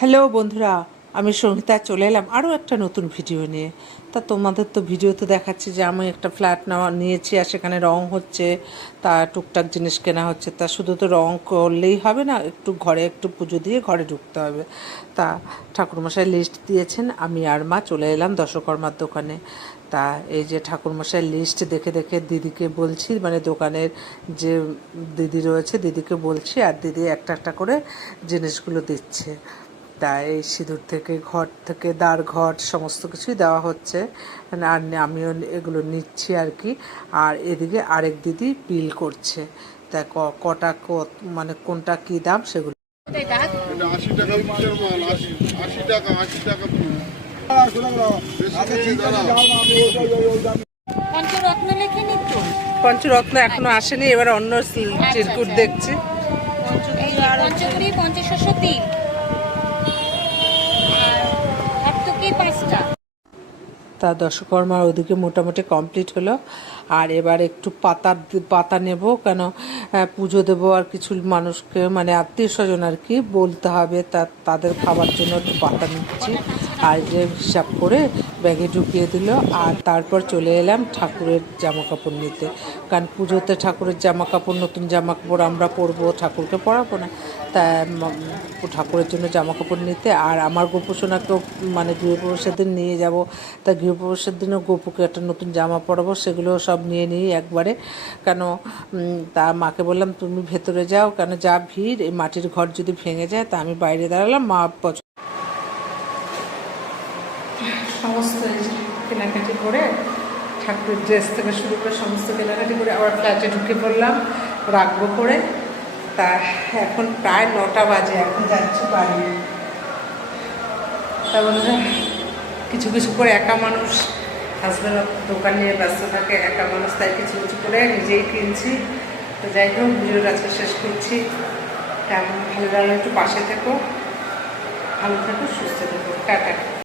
Hello বন্ধুরা, আমি সঙ্গীতা চলে এলাম আরও একটা নতুন ভিডিও নিয়ে। তা তোমাদের তো ভিডিওতে দেখাচ্ছি যে আমি একটা ফ্ল্যাট নিয়েছি আর সেখানে রং হচ্ছে, তা টুকটাক জিনিস কেনা হচ্ছে। তা শুধু তো রং করলেই হবে না, একটু ঘরে একটু পুজো দিয়ে ঘরে ঢুকতে হবে। তা ঠাকুরমশাই লিস্ট দিয়েছেন, আমি আর মা চলে এলাম দশকর্মার দোকানে। তা এই যে ঠাকুরমশাই লিস্ট দেখে দেখে দিদিকে বলছি, মানে দোকানের যে দিদি রয়েছে দিদিকে বলছি, আর দিদি একটা একটা করে জিনিসগুলো দিচ্ছে। তাই এই সিঁদুর থেকে ঘর থেকে দাঁড় ঘট সমস্ত কিছুই দেওয়া হচ্ছে, আর আমিও এগুলো নিচ্ছি আর কি। আর এদিকে আরেক দিদি বিল করছে, তা কটা মানে কোনটা কী দাম সেগুলো। 80 টাকা পিসের মাল, 80 টাকা 80 টাকা পঞ্চরত্ন লেখে নিত। পঞ্চরত্ন এখনো আসেনি, এবার অন্য চিরকুট দেখছি। পঞ্চকুড়ি 50-3 আর হপ্তকি 5টা। তা দশকর্মার ওদিকে মোটামুটি কমপ্লিট হলো। আর এবার একটু পাতা নেব, কেন পুজো দেবো আর কিছু মানুষকে, মানে আত্মীয় স্বজন আর কি বলতে হবে, তাদের খাবার জন্য একটু পাতা নিচ্ছি। আর যে হিসাব করে ব্যাগে ঢুকিয়ে দিল। আর তারপর চলে এলাম ঠাকুরের জামা কাপড় নিতে, কারণ পুজোতে ঠাকুরের জামা কাপড়, নতুন জামা কাপড় আমরা পরবো, ঠাকুরকে পরাবো না। তা ঠাকুরের জন্য জামা কাপড় নিতে, আর আমার গোপুসোনাকেও মানে গৃহপ্রবেশের দিন নিয়ে যাব। তা গৃহপ্রবেশের দিনও গোপুকে একটা নতুন জামা পরাবো, সেগুলো সব নিয়ে নিই একবারে। কেন তা মাকে বললাম তুমি ভেতরে যাও, কেন যা ভিড়, এই মাটির ঘর যদি ভেঙে যায়, তা আমি বাইরে দাঁড়ালাম। মা সমস্ত কেনাকাটি করে ঠাকুরের ড্রেস থেকে শুরু করে সমস্ত কেনাকাটি করে আবার ফ্ল্যাটে ঢুকে পড়লাম রাখবো করে। তা এখন প্রায় 9টা বাজে, এখন যাচ্ছি বাড়ি। তা বন্ধুরা, কিছু কিছু করে একা মানুষ, হাজব্যান্ড দোকান নিয়ে ব্যস্ত থাকে, একা মানুষ, তাই কিছু কিছু করে নিজেই কিনছি। তো যাই হোক, ভিডিওটা আজকে শেষ করছি। কেমন ভালো লাগলো একটু পাশে থেকো, ভালো থেকো, সুস্থ থেকো, টাটা।